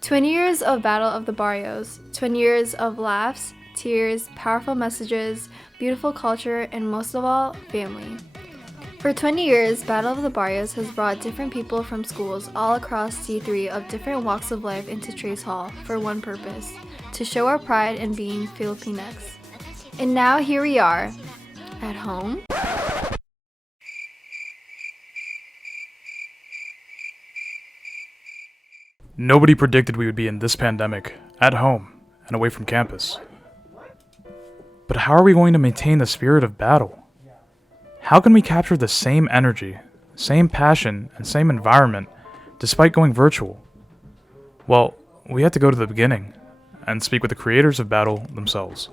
20 years of Battle of the Barrios, 20 years of laughs, tears, powerful messages, beautiful culture, and most of all, family. For 20 years, Battle of the Barrios has brought different people from schools all across C3 of different walks of life into Trace Hall for one purpose, to show our pride in being Filipinx. And now here we are, at home. Nobody predicted we would be in this pandemic, at home, and away from campus. But how are we going to maintain the spirit of battle? How can we capture the same energy, same passion, and same environment despite going virtual? Well, we had to go to the beginning and speak with the creators of battle themselves.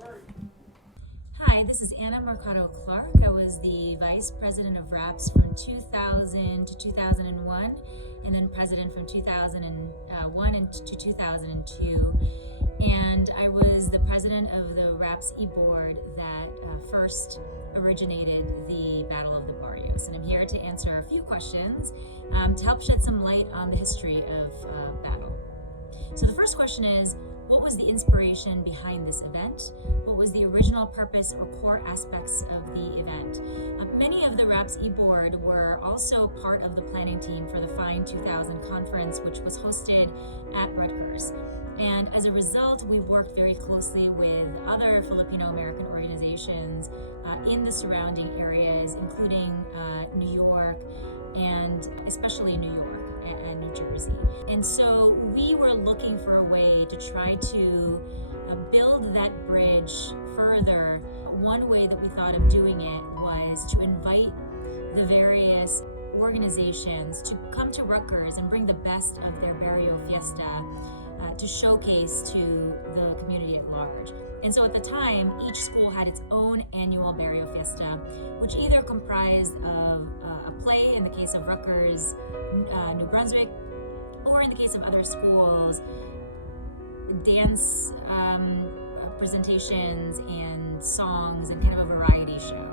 Hi, this is Anna Mercado Clark. I was the vice president of RAPS from 2000 to 2001, and then president from 2001 to 2002. And I was the president of the RAPS e-board that first originated the Battle of the Barrios. And I'm here to answer a few questions to help shed some light on the history of battle. So the first question is, what was the inspiration behind this event? What was the original purpose or core aspects of the event? Many of the RAPS e-board were also part of the planning team for the FINE 2000 conference, which was hosted at Rutgers. And as a result, we worked very closely with other Filipino-American organizations in the surrounding areas, including New York, and especially New York and New Jersey. And so we were looking for a way to try to build that bridge further. One way that we thought of doing it was to invite the various organizations to come to Rutgers and bring the best of their Barrio Fiesta to showcase to the community at large. And so at the time, each school had its own annual Barrio Fiesta, which either comprised of a play in the case of Rutgers, New Brunswick, or in the case of other schools, dance presentations and songs and kind of a variety show.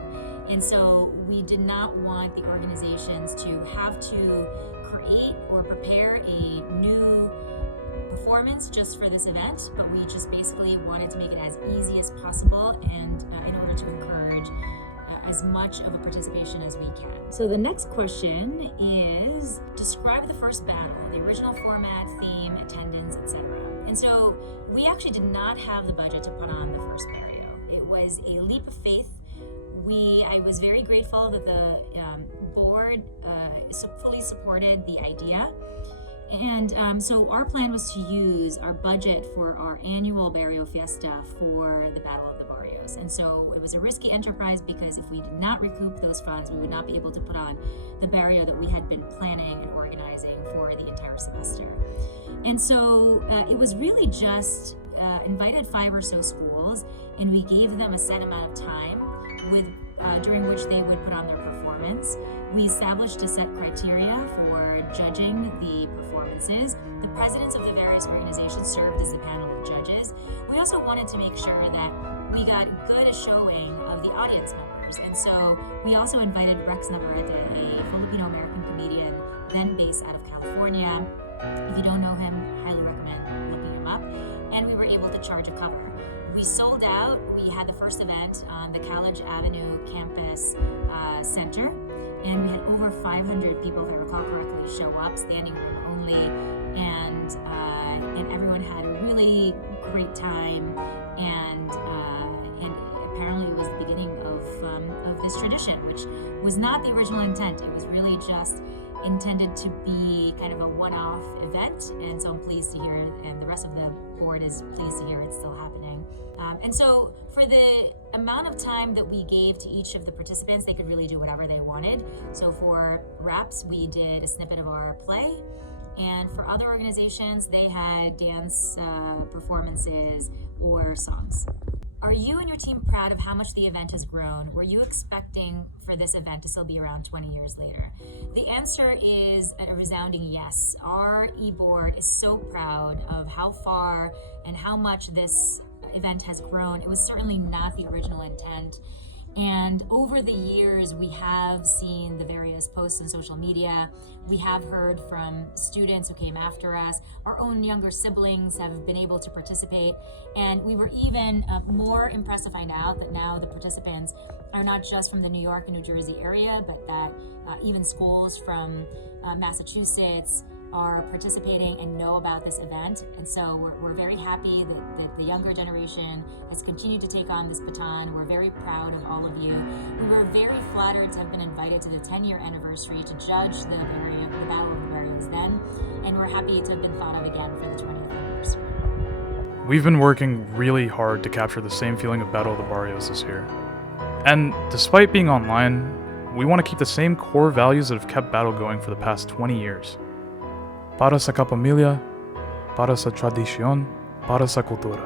And so we did not want the organizations to have to create or prepare a new performance just for this event, but we just basically wanted to make it as easy as possible and in order to encourage as much of a participation as we can. So the next question is, describe the first battle, the original format, theme, attendance, etc. And so we actually did not have the budget to put on the first Barrio. It was a leap of faith. I was very grateful that the board fully supported the idea. And so our plan was to use our budget for our annual Barrio Fiesta for the Battle of the Barrios. And so it was a risky enterprise because if we did not recoup those funds, we would not be able to put on the Barrio that we had been planning and organizing for the entire semester. And so it was really just invited 5 or so schools, and we gave them a set amount of time during which they would put on their performance. We established a set criteria for judging the performances. The presidents of the various organizations served as a panel of judges. We also wanted to make sure that we got good showing of the audience members. And so we also invited Rex Navarrete, a Filipino-American comedian, then based out of California. If you don't know him, highly recommend looking him up. And we were able to charge a cover. We sold out. We had the first event on the College Avenue campus center, and we had over 500 people, if I recall correctly, show up, standing room only, and everyone had a really great time, and apparently it was the beginning of this tradition, which was not the original intent. It was really just intended to be kind of a one-off event, and so I'm pleased to hear, and the rest of the board is pleased to hear it's still happening. And so for the amount of time that we gave to each of the participants, they could really do whatever they wanted. So for RAPS, we did a snippet of our play, and for other organizations, they had dance performances or songs. Are you and your team proud of how much the event has grown? Were you expecting for this event to still be around 20 years later? The answer is a resounding yes. Our e-board is so proud of how far and how much this event has grown. It was certainly not the original intent. And over the years, we have seen the various posts on social media. We have heard from students who came after us. Our own younger siblings have been able to participate. And we were even more impressed to find out that now the participants are not just from the New York and New Jersey area, but that even schools from Massachusetts are participating and know about this event. And so we're very happy that the younger generation has continued to take on this baton. We're very proud of all of you. We were very flattered to have been invited to the 10-year anniversary to judge the Battle of the Barrios then, and we're happy to have been thought of again for the 20th anniversary. We've been working really hard to capture the same feeling of Battle of the Barrios this year. And despite being online, we want to keep the same core values that have kept Battle going for the past 20 years. Para sa kapamilya, para sa tradisyon, para sa kultura.